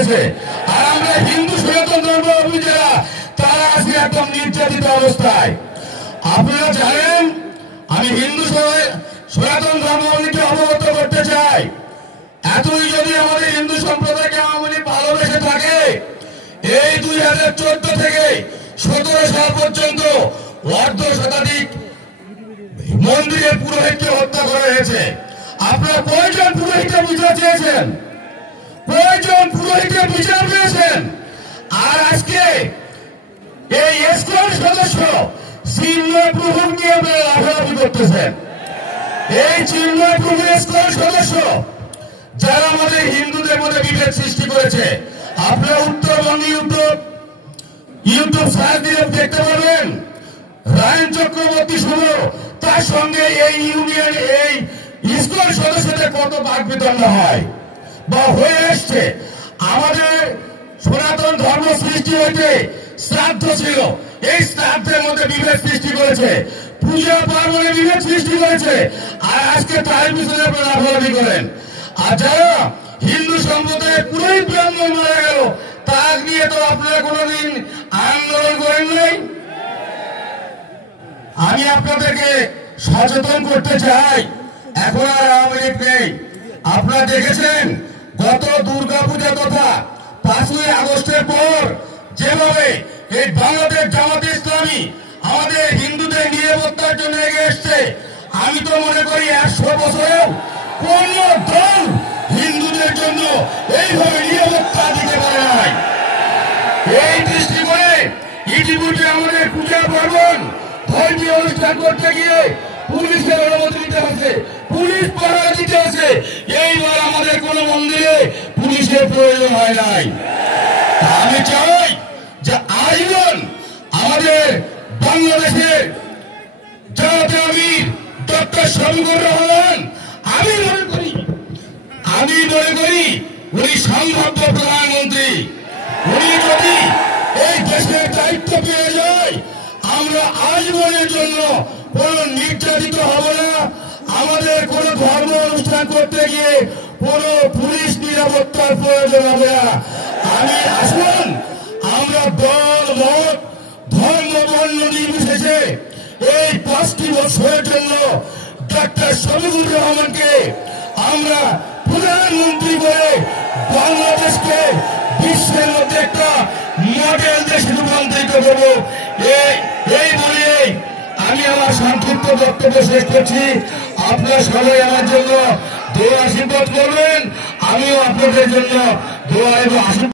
গেছে। আর আমরা হিন্দু সনাতন ধর্মাবলম্বী যারা, তারা আজকে একদম নির্যাতিত অবস্থায়। আপনারা জানেন, আমি হিন্দু সনাতন ধর্মাবলম্বীকে অবগত করতে চাই, এতই যদি আমাদের হিন্দু সম্প্রদায়কে আওয়ামী লীগ ভালোবেসে থাকে, এই 2014 থেকে 17 সাল পর্যন্ত অর্ধ শতাধিক মন্দিরের পুরোহিতকে হত্যা করা হয়েছে। আপনারা কয়জন পুরোহিতের বিচার চেয়েছেন? কয়জন পুরোহিতের বিচার পেয়েছেন? আর আজকে এই ইসকন সদস্য চিন্ময় প্রভু নিয়ে লাফালাফি করতেছেন। এই চিন্ময় প্রভু ইসকন সদস্য যারা আমাদের হিন্দুদের মধ্যে বিভেদ সৃষ্টি করেছে। আপনারা উত্তরবঙ্গে ইউটিউব সার্চ দিয়ে দেখতে পাবেন, রায়ন চক্রবর্তী শুভ তার সঙ্গে এই ইউনিয়ন এই ইসকন সদস্যদের কত বাক বিতণ্ড হয় বা হয়ে আসছে। আমাদের সনাতন ধর্ম সৃষ্টি হইতে শ্রাদ্ধ ছিল, এই শ্রাদ্ধের মধ্যে বিভেদ সৃষ্টি করেছে, পূজা পার্বণে বিভেদ সৃষ্টি করেছে। আর আজকে তার পিছনে আপনারা লাফালাফি করেন। আর যারা হিন্দু সম্প্রদায়ের পুরোহিত ব্রাহ্মণ মারা গেল, তা নিয়ে তো আপনারা কোনোদিন আন্দোলন করেন নাই। আমি আপনাদেরকে সচেতন করতে চাই, এখন আর আওয়ামী লীগ নেই। আপনারা দেখেছেন গত দুর্গাপূজা তথা 5ই আগস্টের পর যেভাবে এই বাংলাদেশ জামাতে ইসলামী আমাদের হিন্দুদের নিরাপত্তার জন্য এগিয়ে এসছে, আমি তো মনে করি 100 বছরেও কোন দল হিন্দুদের জন্য এইভাবে নিরাপত্তা দিতে পারে নাই। এই দৃষ্টিকোণে ইতিপূর্বে আমাদের পূজা পার্বণ ধর্মীয় অনুষ্ঠান করতে গিয়ে পুলিশের অনুমতি নিতে হচ্ছে, পুলিশ পাহারা দিতে হচ্ছে। এইবার আমাদের কোন মন্দিরে পুলিশের প্রয়োজন হয় নাই। আমি চাই যে আজীবন আমাদের বাংলাদেশের জামাতে আমির ডক্টর শফিকুর রহমান, আমি মনে করি উনি সম্ভাব্য প্রধানমন্ত্রী। উনি যদি এই দেশের দায়িত্ব পেয়ে যায়, আমরা আজীবনের জন্য কোন নির্যাতিত হব না। আমাদের কোন ধর্ম অনুষ্ঠান করতে গিয়ে কোন পুলিশ নিরাপত্তার প্রয়োজন হবে না। আমি আসুন আমরা দল মত ধর্ম বর্ণ নির্বিশেষে এই 5টি বছরের জন্য ডক্টর শফিকুর রহমানকে আমরা প্রধানমন্ত্রী করে বাংলাদেশকে বিশ্বের মধ্যে একটা মডেল দেশে রূপান্তরিত করব। এই বলে আমি আমার সংক্ষিপ্ত বক্তব্য শেষ করছি। আপনারা সবাই আমার জন্য দোয়া আশীর্বাদ করবেন, আমিও আপনাদের জন্য দোয়া এবং আশীর্বাদ